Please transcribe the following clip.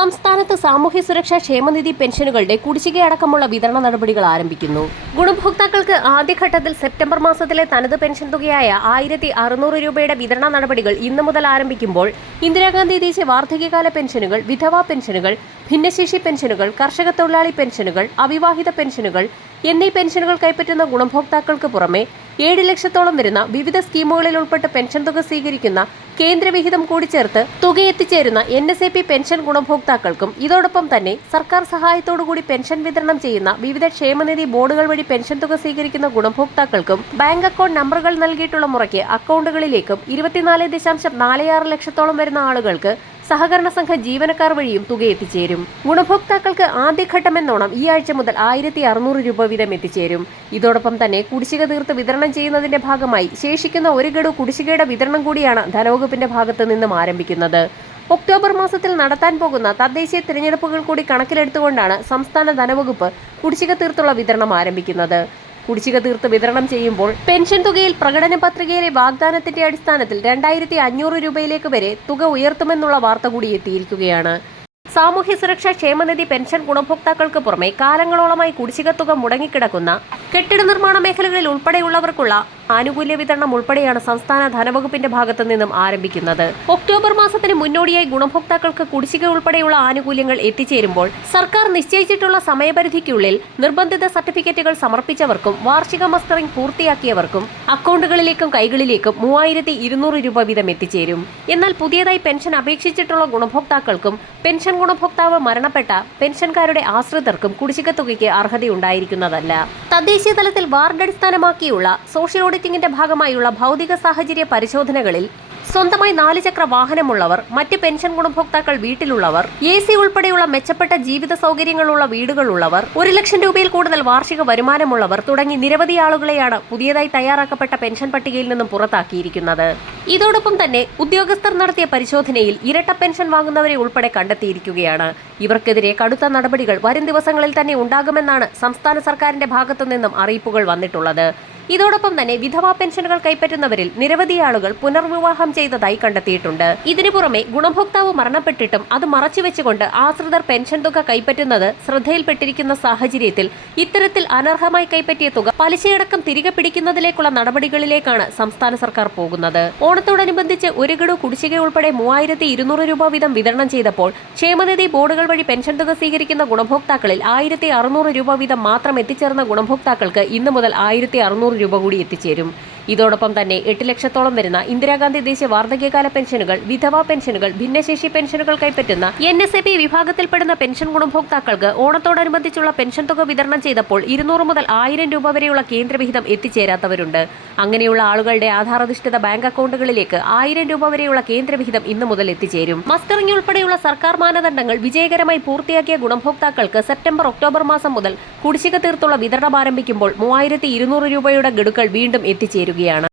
സംസ്ഥാനത്ത് സാമൂഹ്യ സുരക്ഷാ ക്ഷേമനിധി പെൻഷനുകളുടെ കുടിശ്ശികയടക്കമുള്ള വിതരണ നടപടികൾ ആരംഭിക്കുന്നു. ഗുണഭോക്താക്കൾക്ക് ആദ്യഘട്ടത്തിൽ സെപ്റ്റംബർ മാസത്തിലെ തനത് പെൻഷൻ തുകയായ ആയിരത്തി അറുന്നൂറ് രൂപയുടെ വിതരണ നടപടികൾ ഇന്നു മുതൽ ആരംഭിക്കുമ്പോൾ ഇന്ദിരാഗാന്ധി ദേശീയ വാർദ്ധക്യകാല പെൻഷനുകൾ വിധവാ പെൻഷനുകൾ ഭിന്നശേഷി പെൻഷനുകൾ കർഷക തൊഴിലാളി പെൻഷനുകൾ അവിവാഹിത പെൻഷനുകൾ എന്നീ പെൻഷനുകൾ കൈപ്പറ്റുന്ന ഗുണഭോക്താക്കൾക്ക് പുറമെ ഏഴ് ലക്ഷത്തോളം വരുന്ന വിവിധ സ്കീമുകളിൽ ഉൾപ്പെട്ട് പെൻഷൻ തുക സ്വീകരിക്കുന്ന കേന്ദ്രവിഹിതം കൂടി ചേർത്ത് തുക എത്തിച്ചേരുന്ന N S A P pension ഗുണഭോക്താക്കൾക്കും ഇതോടൊപ്പം തന്നെ സർക്കാർ സഹായത്തോടുകൂടി പെൻഷൻ വിതരണം ചെയ്യുന്ന വിവിധ ക്ഷേമനിധി ബോർഡുകൾ വഴി പെൻഷൻ തുക സ്വീകരിക്കുന്ന ഗുണഭോക്താക്കൾക്കും ബാങ്ക് അക്കൗണ്ട് നമ്പറുകൾ നൽകിയിട്ടുള്ള മുറയ്ക്ക് അക്കൗണ്ടുകളിലേക്കും ഇരുപത്തിനാല് ദശാംശം നാല് ആറ് ലക്ഷത്തോളം വരുന്ന ആളുകൾക്ക് സഹകരണ സംഘ ജീവനക്കാർ വഴിയും തുക എത്തിച്ചേരും. ഗുണഭോക്താക്കൾക്ക് ആദ്യഘട്ടമെന്നോണം ഈ ആഴ്ച മുതൽ ആയിരത്തി അറുന്നൂറ് രൂപ വീതം എത്തിച്ചേരും. ഇതോടൊപ്പം തന്നെ കുടിശ്ശിക തീർത്ത് വിതരണം ചെയ്യുന്നതിന്റെ ഭാഗമായി ശേഷിക്കുന്ന ഒരു ഗഡു കുടിശ്ശികയുടെ വിതരണം കൂടിയാണ് ധനവകുപ്പിന്റെ ഭാഗത്ത് നിന്നും ആരംഭിക്കുന്നത്. ഒക്ടോബർ മാസത്തിൽ നടത്താൻ പോകുന്ന തദ്ദേശീയ തിരഞ്ഞെടുപ്പുകൾ കൂടി കണക്കിലെടുത്തുകൊണ്ടാണ് സംസ്ഥാന ധനവകുപ്പ് കുടിശ്ശിക തീർത്തുള്ള വിതരണം ആരംഭിക്കുന്നത്. കുടിശ്ശിക തീർത്ത് വിതരണം ചെയ്യുമ്പോൾ പെൻഷൻ തുകയിൽ പ്രകടന പത്രികയിലെ വാഗ്ദാനത്തിന്റെ അടിസ്ഥാനത്തിൽ രണ്ടായിരത്തി അഞ്ഞൂറ് രൂപയിലേക്ക് വരെ തുക ഉയർത്തുമെന്നുള്ള വാർത്ത കൂടി എത്തിയിരിക്കുകയാണ്. സാമൂഹ്യ സുരക്ഷാ ക്ഷേമനിധി പെൻഷൻ ഗുണഭോക്താക്കൾക്ക് പുറമെ കാലങ്ങളോളമായി കുടിശ്ശിക തുക മുടങ്ങിക്കിടക്കുന്ന കെട്ടിട നിർമ്മാണ മേഖലകളിൽ ഉൾപ്പെടെയുള്ളവർക്കുള്ള ആനുകൂല്യ വിതരണം ഉൾപ്പെടെയാണ് സംസ്ഥാന ധനവകുപ്പിന്റെ ഭാഗത്തു നിന്നും ആരംഭിക്കുന്നത്. ഒക്ടോബർ മാസത്തിന് മുന്നോടിയായി ഗുണഭോക്താക്കൾക്ക് കുടിശ്ശിക ഉൾപ്പെടെയുള്ള ആനുകൂല്യങ്ങൾ എത്തിച്ചേരുമ്പോൾ സർക്കാർ നിശ്ചയിച്ചിട്ടുള്ള സമയപരിധിക്കുള്ളിൽ നിർബന്ധിത സർട്ടിഫിക്കറ്റുകൾ സമർപ്പിച്ചവർക്കും വാർഷിക മസ്റ്ററിംഗ് പൂർത്തിയാക്കിയവർക്കും അക്കൗണ്ടുകളിലേക്കും കൈകളിലേക്കും മൂവായിരത്തി ഇരുന്നൂറ് രൂപ വീതം എത്തിച്ചേരും. എന്നാൽ പുതിയതായി പെൻഷൻ അപേക്ഷിച്ചിട്ടുള്ള ഗുണഭോക്താക്കൾക്കും പെൻഷൻ ഗുണഭോക്താവ് മരണപ്പെട്ട പെൻഷൻകാരുടെ ആശ്രിതർക്കും കുടിശ്ശിക തുകയ്ക്ക് അർഹതയുണ്ടായിരിക്കുന്നതല്ല. തദ്ദേശീയ തലത്തിൽ വാർഡ് അടിസ്ഥാനമാക്കിയുള്ള സോഷ്യൽ ഓഡിറ്റിംഗിന്റെ ഭാഗമായുള്ള ഭൗതിക സാഹചര്യ പരിശോധനകളിൽ സ്വന്തമായി നാല് ചക്ര വാഹനമുള്ളവർ മറ്റ് പെൻഷൻ ഗുണഭോക്താക്കൾ വീട്ടിലുള്ളവർ എ സി ഉൾപ്പെടെയുള്ള മെച്ചപ്പെട്ട ജീവിത സൗകര്യങ്ങളുള്ള വീടുകളുള്ളവർ ഒരു ലക്ഷം രൂപയിൽ കൂടുതൽ വാർഷിക വരുമാനമുള്ളവർ തുടങ്ങി നിരവധി ആളുകളെയാണ് പുതിയതായി തയ്യാറാക്കപ്പെട്ട പെൻഷൻ പട്ടികയിൽ നിന്നും പുറത്താക്കിയിരിക്കുന്നത്. ഇതോടൊപ്പം തന്നെ ഉദ്യോഗസ്ഥർ നടത്തിയ പരിശോധനയിൽ ഇരട്ട പെൻഷൻ വാങ്ങുന്നവരെ ഉൾപ്പെടെ കണ്ടെത്തിയിരിക്കുകയാണ്. ഇവർക്കെതിരെ കടുത്ത നടപടികൾ വരും ദിവസങ്ങളിൽ തന്നെ ഉണ്ടാകുമെന്നാണ് സംസ്ഥാന സർക്കാരിന്റെ ഭാഗത്തു നിന്നും അറിയിപ്പുകൾ വന്നിട്ടുള്ളത്. ഇതോടൊപ്പം തന്നെ വിധവാ പെൻഷനുകൾ കൈപ്പറ്റുന്നവരിൽ നിരവധി ആളുകൾ പുനർവിവാഹം ചെയ്തതായി കണ്ടെത്തിയിട്ടുണ്ട്. ഇതിനു പുറമെ ഗുണഭോക്താവ് മരണപ്പെട്ടിട്ടും അത് മറച്ചുവെച്ചുകൊണ്ട് ആശ്രിതർ പെൻഷൻ തുക കൈപ്പറ്റുന്നത് ശ്രദ്ധയിൽപ്പെട്ടിരിക്കുന്ന സാഹചര്യത്തിൽ ഇത്തരത്തിൽ അനർഹമായി കൈപ്പറ്റിയ തുക പലിശയടക്കം തിരികെ പിടിക്കുന്നതിലേക്കുള്ള നടപടികളിലേക്കാണ് സംസ്ഥാന സർക്കാർ പോകുന്നത്. ഓണത്തോടനുബന്ധിച്ച് ഒരു ഗഡു കുടിശ്ശിക ഉൾപ്പെടെ മൂവായിരത്തി ഇരുന്നൂറ് രൂപ വീതം വിതരണം ചെയ്തപ്പോൾ ക്ഷേമനിധി ബോർഡുകൾ വഴി പെൻഷൻ തുക സ്വീകരിക്കുന്ന ഗുണഭോക്താക്കളിൽ ആയിരത്തി അറുന്നൂറ് രൂപ വീതം മാത്രം എത്തിച്ചേർന്ന ഗുണഭോക്താക്കൾക്ക് ഇന്നു മുതൽ ആയിരത്തി അറുന്നൂറ് രൂപ കൂടി എത്തിച്ചേരും. ഇതോടൊപ്പം തന്നെ എട്ട് ലക്ഷത്തോളം വരുന്ന ഇന്ദിരാഗാന്ധി ദേശീയ വാർദ്ധക്യകാല പെൻഷനുകൾ വിധവാ പെൻഷനുകൾ ഭിന്നശേഷി പെൻഷനുകൾ കൈപ്പറ്റുന്ന എൻ എസ് എ പി വിഭാഗത്തിൽപ്പെടുന്ന പെൻഷൻ ഗുണഭോക്താക്കൾക്ക് ഓണത്തോടനുബന്ധിച്ചുള്ള പെൻഷൻ തുക വിതരണം ചെയ്തപ്പോൾ ഇരുന്നൂറ് മുതൽ ആയിരം രൂപ വരെയുള്ള കേന്ദ്രവിഹിതം എത്തിച്ചേരാത്തവരുണ്ട്. അങ്ങനെയുള്ള ആളുകളുടെ ആധാരധിഷ്ഠിത ബാങ്ക് അക്കൗണ്ടുകളിലേക്ക് ആയിരം രൂപ വരെയുള്ള കേന്ദ്രവിഹിതം ഇന്നു മുതൽ എത്തിച്ചേരും. മസ്റ്ററിംഗ് ഉൾപ്പെടെയുള്ള സർക്കാർ മാനദണ്ഡങ്ങൾ വിജയകരമായി പൂർത്തിയാക്കിയ ഗുണഭോക്താക്കൾക്ക് സെപ്റ്റംബർ ഒക്ടോബർ മാസം മുതൽ കുടിശ്ശിക തീർത്തുള്ള വിതരണം ആരംഭിക്കുമ്പോൾ മൂവായിരത്തി ഇരുന്നൂറ് രൂപയുടെ ഗഡുക്കൾ വീണ്ടും എത്തിച്ചേരുകയാണ്